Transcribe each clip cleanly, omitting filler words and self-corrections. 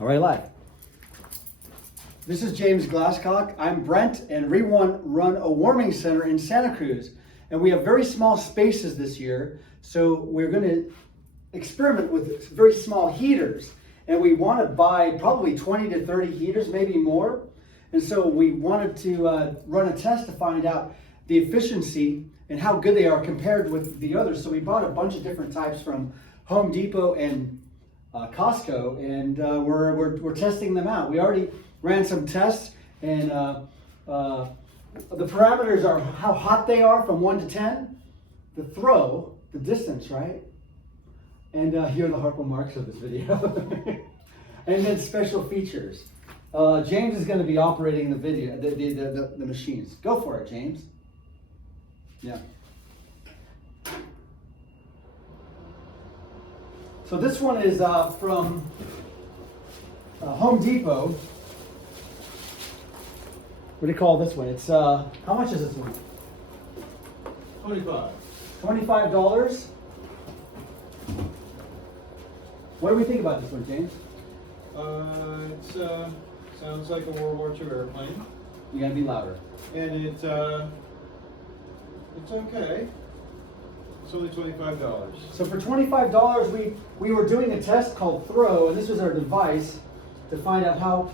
All right, live. This is James Glasscock. I'm Brent, and we run a warming center in Santa Cruz. And we have very small spaces this year, so we're going to experiment with very small heaters. And we want to buy probably 20 to 30 heaters, maybe more. And so we wanted to run a test to find out the efficiency and how good they are compared with the others. So we bought a bunch of different types from Home Depot and Costco, and we're testing them out. We already ran some tests, and the parameters are how hot they are from 1 to 10, the throw, the distance, right? And here are the Harpo marks of this video. And then special features. James is going to be operating the video, the machines. Go for it, James. Yeah. So this one is from Home Depot. What do you call this one? It's how much is this one? $25. $25. What do we think about this one, James? It sounds like a World War II airplane, You gotta be louder. and it's okay. It's only $25. So for $25, we were doing a test called Throw, and this was our device to find out how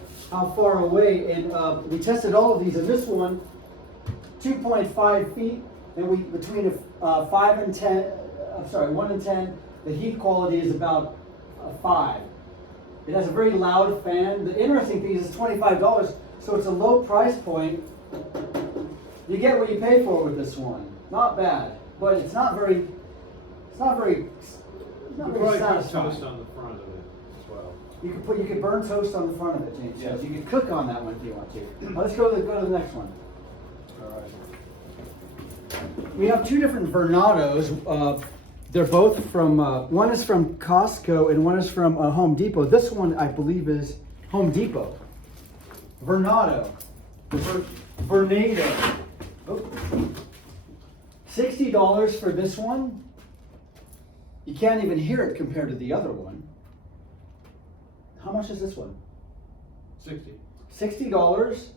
far away. And we tested all of these, and this one, 2.5 feet, and we between 5 and 10. 1 and 10. The heat quality is about 5. It has a very loud fan. The interesting thing is it's $25, so it's a low price point. You get what you pay for with this one. Not bad, but it's not very You probably put satisfying. toast on the front of it as well. You could burn toast on the front of it, James. Yes. You could cook on that one if you want to. Now let's go to the next one. All right. We have two different Vernados. They're both from one is from Costco and one is from Home Depot. This one I believe is Home Depot. Vernado. Vernado. Oh. $60 for this one. You can't even hear it compared to the other one. How much is this one? 60. $60.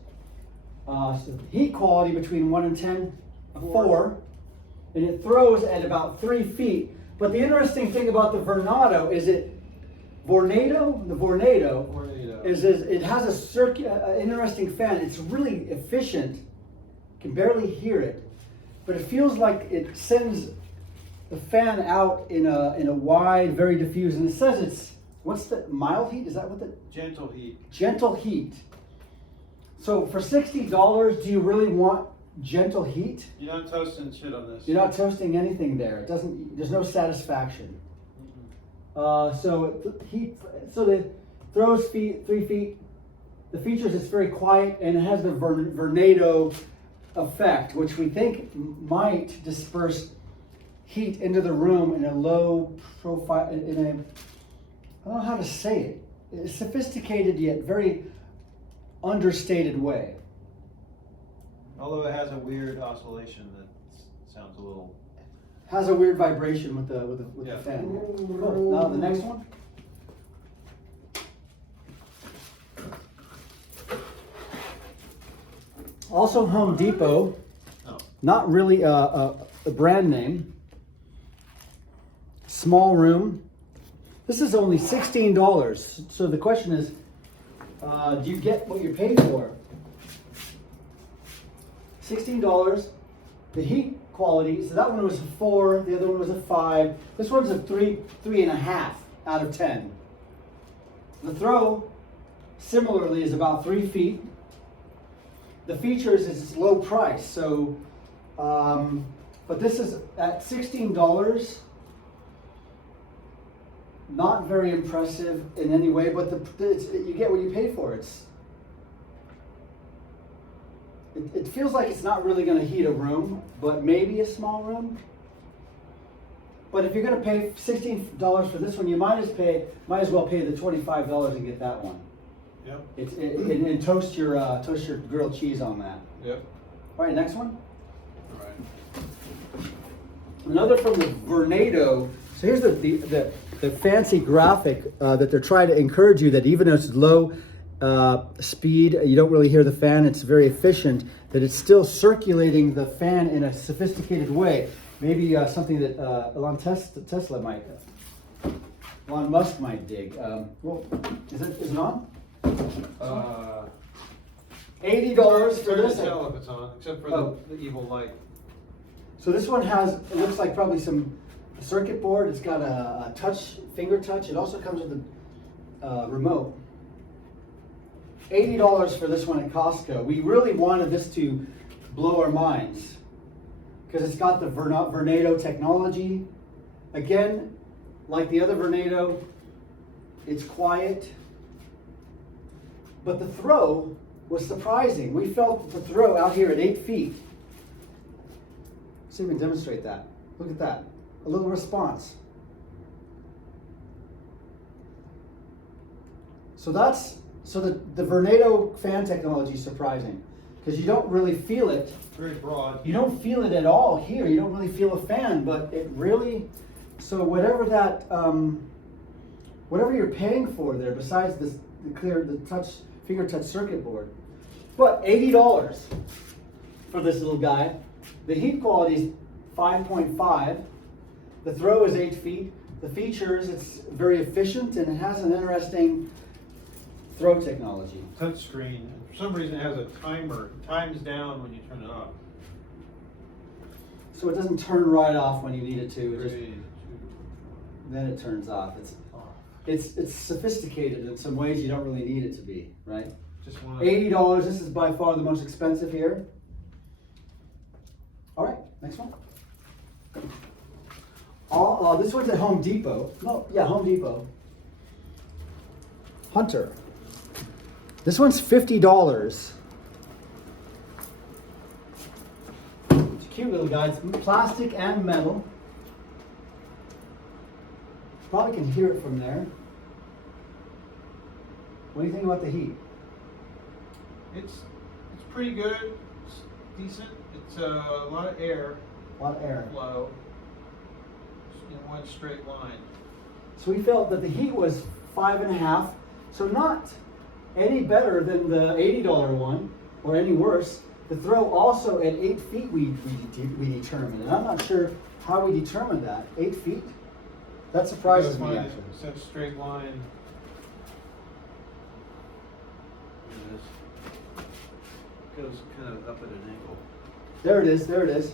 So heat quality between 1 and 10, a 4. And it throws at about 3 feet. But the interesting thing about the Vernado is Vornado is it has an interesting fan. It's really efficient. You can barely hear it, but it feels like it sends the fan out in a wide, very diffuse. And it says it's what's the mild heat? Is that what the Gentle heat. gentle heat? So for $60, do you really want gentle heat? You're not toasting shit on this. You're not toasting anything there. It doesn't. There's no satisfaction. So the throws 3 feet. The features it's very quiet and it has the Vernado effect, which we think might disperse heat into the room in a low profile. I don't know how to say it. It's sophisticated yet very understated way. Although it has a weird oscillation that sounds a little. Has a weird vibration with the Yeah. fan. Oh, now the next one. Also Home Depot. Oh. Not really a brand name. Small room. This is only $16. So the question is, do you get what you paid for? $16. The heat quality, so that one was a 4, the other one was a 5. This one's a 3.5 out of 10. The throw, similarly, is about 3 feet. The features is low price, so, but this is at $16. Not very impressive in any way, but you get what you pay for. It feels like it's not really going to heat a room, but maybe a small room. But if you're going to pay $16 for this one, you might as well pay the $25 and get that one. Yep. And toast your grilled cheese on that. Yep. All right, next one. All right. Another from the Vernado. So here's the the fancy graphic that they're trying to encourage you that even though it's low speed, you don't really hear the fan, it's very efficient, that it's still circulating the fan in a sophisticated way. Maybe something that Elon Musk might dig. Well, is it on? $80 for Hard to this. tell if it's on, except for Oh. the evil light. So this one has, it looks like probably some circuit board. It's got a touch, finger touch. It also comes with a remote. $80 for this one at Costco. We really wanted this to blow our minds because it's got the Vornado technology. Again, like the other Vornado, it's quiet. But the throw was surprising. We felt the throw out here at 8 feet. Let's see if we can demonstrate that. Look at that. A little response. So the Vornado fan technology is surprising because you don't really feel it. Very broad. You don't feel it at all here. You don't really feel a fan, but it really. So whatever that, whatever you're paying for there, besides the finger touch circuit board, but $80 for this little guy. The heat quality is 5.5. The throw is 8 feet. The features, it's very efficient and it has an interesting throw technology. Touch screen. For some reason it has a timer. It times down when you turn it off. So it doesn't turn right off when you need it to. It just, 3, 2, then it turns off. off. It's sophisticated in some ways you don't really need it to be, right? Just one. $80. This is by far the most expensive here. All right, next one. This one's at Home Depot. No, yeah, Home Depot. Hunter. This one's $50. It's a cute little guy. It's plastic and metal. Probably can hear it from there. What do you think about the heat? It's pretty good. It's decent. It's a lot of air A lot of air. flow in one straight line. So we felt that the heat was 5.5, so not any better than the $80 one, or any worse. The throw also at 8 feet we determined, and I'm not sure how we determined that. 8 feet? That surprises me actually. Such a straight line. Goes kind of up at an angle. There it is, there it is.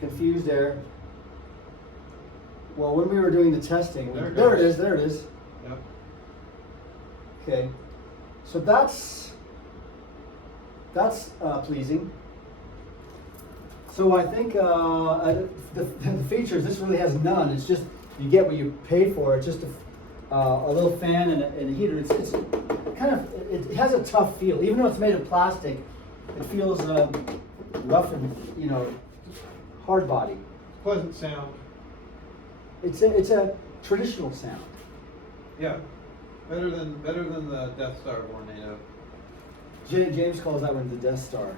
Confused there. Well, when we were doing the testing, There it there it goes. is, there it is. Yep. Okay, so that's pleasing. So I think the features, this really has none. It's just you get what you pay for. It's just a little fan and a heater. It's kind of, it has a tough feel, even though it's made of plastic. It feels rough and hard body. Pleasant sound. It's a traditional sound. Yeah. Better than the Death Star Vornado. James calls that one the Death Star.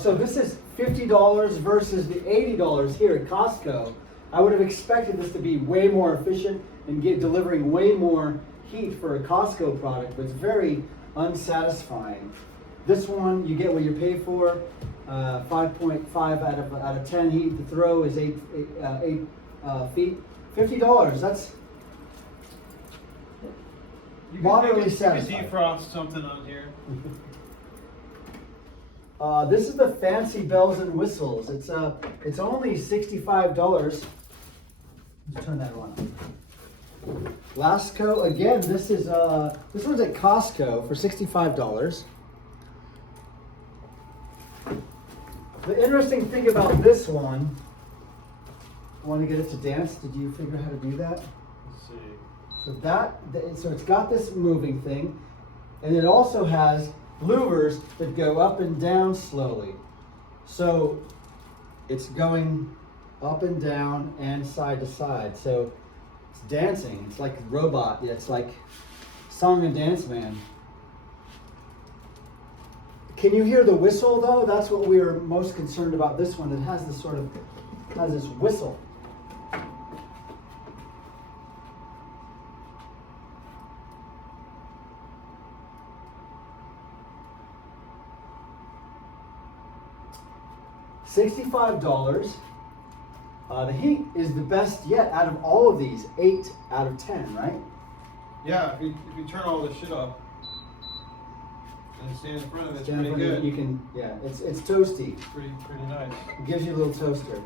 So this is $50 versus the $80 here at Costco. I would have expected this to be way more efficient and delivering way more heat for a Costco product, but it's very unsatisfying. This one, you get what you pay for. 5.5 out of 10 heat. The throw is 8 feet. $50. That's moderately You could satisfying. defrost something on here. This is the fancy bells and whistles. It's only $65. Let's turn that on. Lasco again. This one's at Costco for $65. The interesting thing about this one, I want to get it to dance. Did you figure out how to do that? Let's see. So it's got this moving thing, and it also has louvers that go up and down slowly. So it's going up and down and side to side. So it's dancing. It's like robot. Yeah, it's like Song and Dance Man. Can you hear the whistle though? That's what we were most concerned about. This one, it has this whistle. $65. The heat is the best yet out of all of these. 8 out of 10, right? Yeah, if you turn all this shit off and stand in front of it, it's Stand in pretty front of good. it, you can, yeah, it's toasty. It's pretty nice. It gives you a little toaster.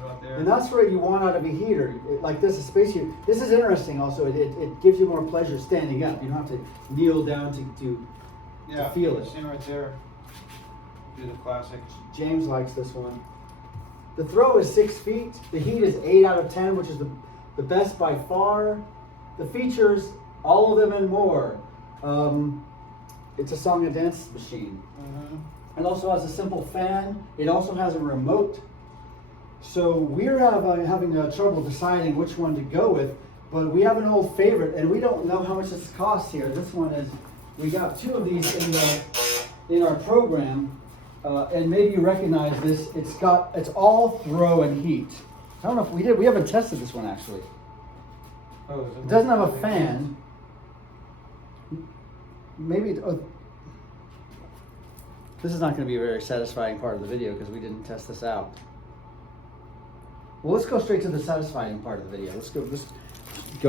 Go out there. And that's what you want out of a heater. Like this, a space heater. This is interesting also. It gives you more pleasure standing up. You don't have to kneel down to yeah, feel it. Stand right there. Do the classic. James likes this one. The throw is 6 feet. The heat is 8 out of 10, which is the best by far. The features, all of them and more. It's a song and dance machine. It also has a simple fan. It also has a remote. So we're having trouble deciding which one to go with, but we have an old favorite, and we don't know how much this costs here. This one is, we got 2 of these in our program, and maybe you recognize this. It's all throw and heat. I don't know if we haven't tested this one actually. Oh, It doesn't have a fan. Maybe this is not going to be a very satisfying part of the video because we didn't test this out. Well, let's go straight to the satisfying part of the video. Let's go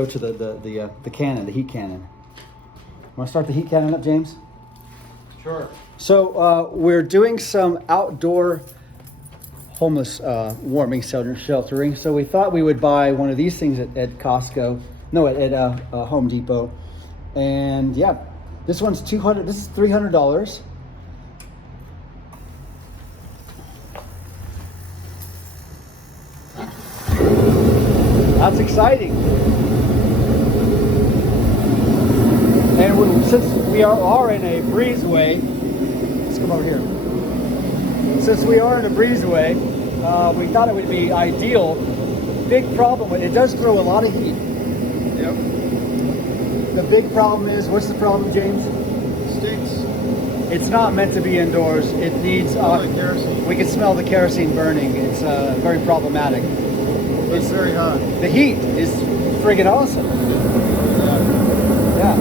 to the cannon, the heat cannon. Want to start the heat cannon up, James? Sure. So we're doing some outdoor homeless warming sheltering. So we thought we would buy one of these things at Costco. No, at Home Depot. And yeah, this one's $200. This is $300. That's exciting. And since we are in a breezeway, let's come over here. Since we are in a breezeway, we thought it would be ideal. Big problem with it does throw a lot of heat. Yep. The big problem is, what's the problem, James? It stinks. It's not meant to be indoors. It needs. Like kerosene. We can smell the kerosene burning. It's very problematic. It's very hot. The heat is friggin' awesome. Yeah.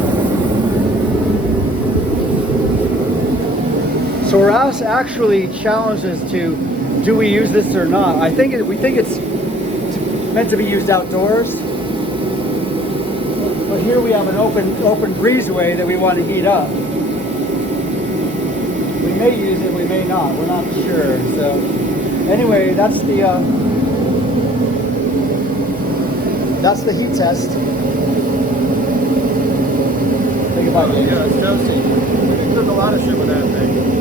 So we're actually challenged as to, do we use this or not? We think it's meant to be used outdoors. But here we have an open breezeway that we want to heat up. We may use it, we may not. We're not sure. So anyway, that's the heat test. Think about it. Yeah, it's toasty. We can cook a lot of shit with that thing.